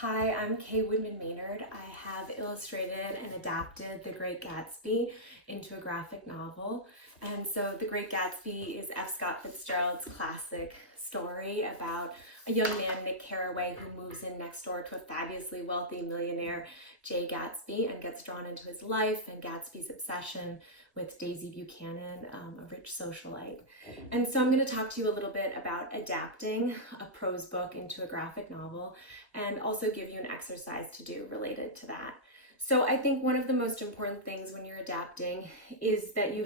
Hi, I'm Woodman-Maynard. I have illustrated and adapted The Great Gatsby into a graphic novel. And so The Great Gatsby is F. Scott Fitzgerald's classic story about a young man, Nick Carraway, who moves in next door to a fabulously wealthy millionaire, Jay Gatsby, and gets drawn into his life and Gatsby's obsession with Daisy Buchanan, a rich socialite. And so I'm going to talk to you a little bit about adapting a prose book into a graphic novel and also give you an exercise to do related to that. So I think one of the most important things when you're adapting is that you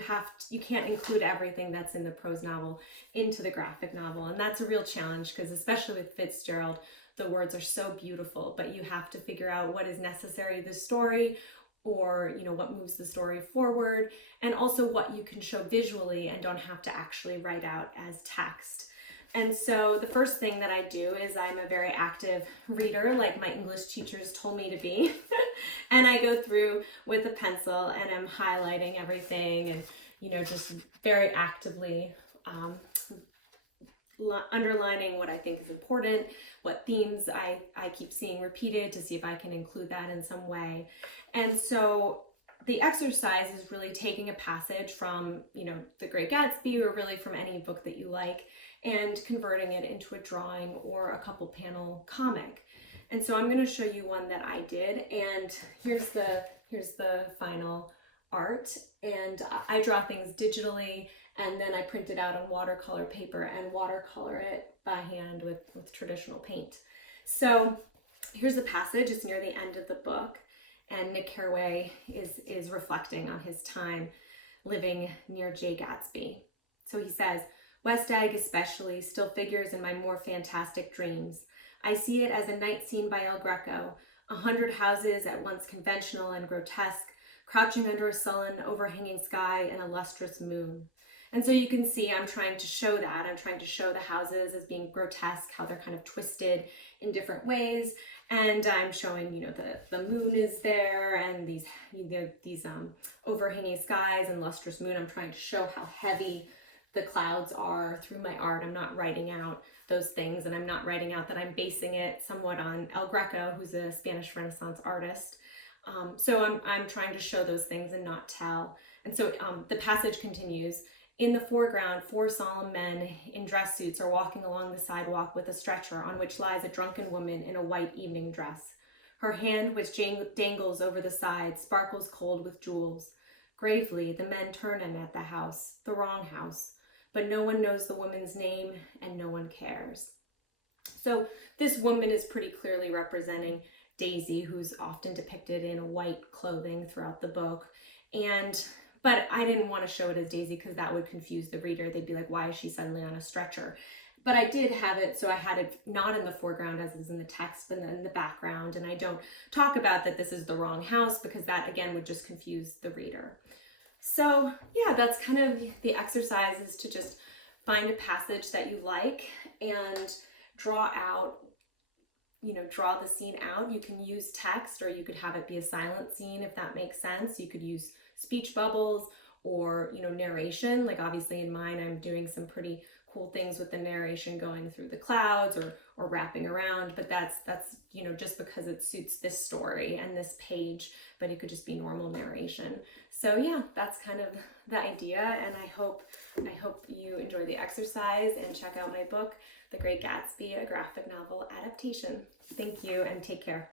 can't include everything that's in the prose novel into the graphic novel. And that's a real challenge because especially with Fitzgerald, the words are so beautiful, but you have to figure out what is necessary to the story, or what moves the story forward, and also what you can show visually and don't have to actually write out as text. And so the first thing that I do is I'm a very active reader, like my English teachers told me to be. And I go through with a pencil and I'm highlighting everything and just very actively underlining what I think is important, what themes I keep seeing repeated to see if I can include that in some way. And so the exercise is really taking a passage from, The Great Gatsby, or really from any book that you like, and converting it into a drawing or a couple panel comic. And so I'm going to show you one that I did, and here's the final art. And I draw things digitally, and then I print it out on watercolor paper and watercolor it by hand with traditional paint. So here's the passage. It's near the end of the book, and Nick Carraway is reflecting on his time living near Jay Gatsby. So he says, "West Egg especially still figures in my more fantastic dreams. I see it as a night scene by El Greco, 100 houses at once conventional and grotesque, crouching under a sullen, overhanging sky and a lustrous moon." And so you can see I'm trying to show that. I'm trying to show the houses as being grotesque, how they're kind of twisted in different ways. And I'm showing, the moon is there and these overhanging skies and lustrous moon. I'm trying to show how heavy the clouds are through my art. I'm not writing out those things, and I'm not writing out that I'm basing it somewhat on El Greco, who's a Spanish Renaissance artist. So I'm trying to show those things and not tell. And so the passage continues. "In the foreground, 4 solemn men in dress suits are walking along the sidewalk with a stretcher on which lies a drunken woman in a white evening dress. Her hand, which dangles over the side, sparkles cold with jewels. Gravely, the men turn in at the house, the wrong house, but no one knows the woman's name and no one cares." So this woman is pretty clearly representing Daisy, who's often depicted in white clothing throughout the book. But I didn't want to show it as Daisy because that would confuse the reader. They'd be like, why is she suddenly on a stretcher? But I did have it, so I had it not in the foreground as is in the text, but in the background. And I don't talk about that this is the wrong house because that, again, would just confuse the reader. So yeah, that's kind of the exercise, is to just find a passage that you like and draw the scene out. You can use text, or you could have it be a silent scene if that makes sense. You could use speech bubbles or narration. Like obviously in mine I'm doing some pretty cool things with the narration going through the clouds or wrapping around, but that's just because it suits this story and this page, but it could just be normal narration. So yeah, that's kind of the idea, and I hope you enjoy the exercise and check out my book, The Great Gatsby, a graphic novel adaptation. Thank you and take care.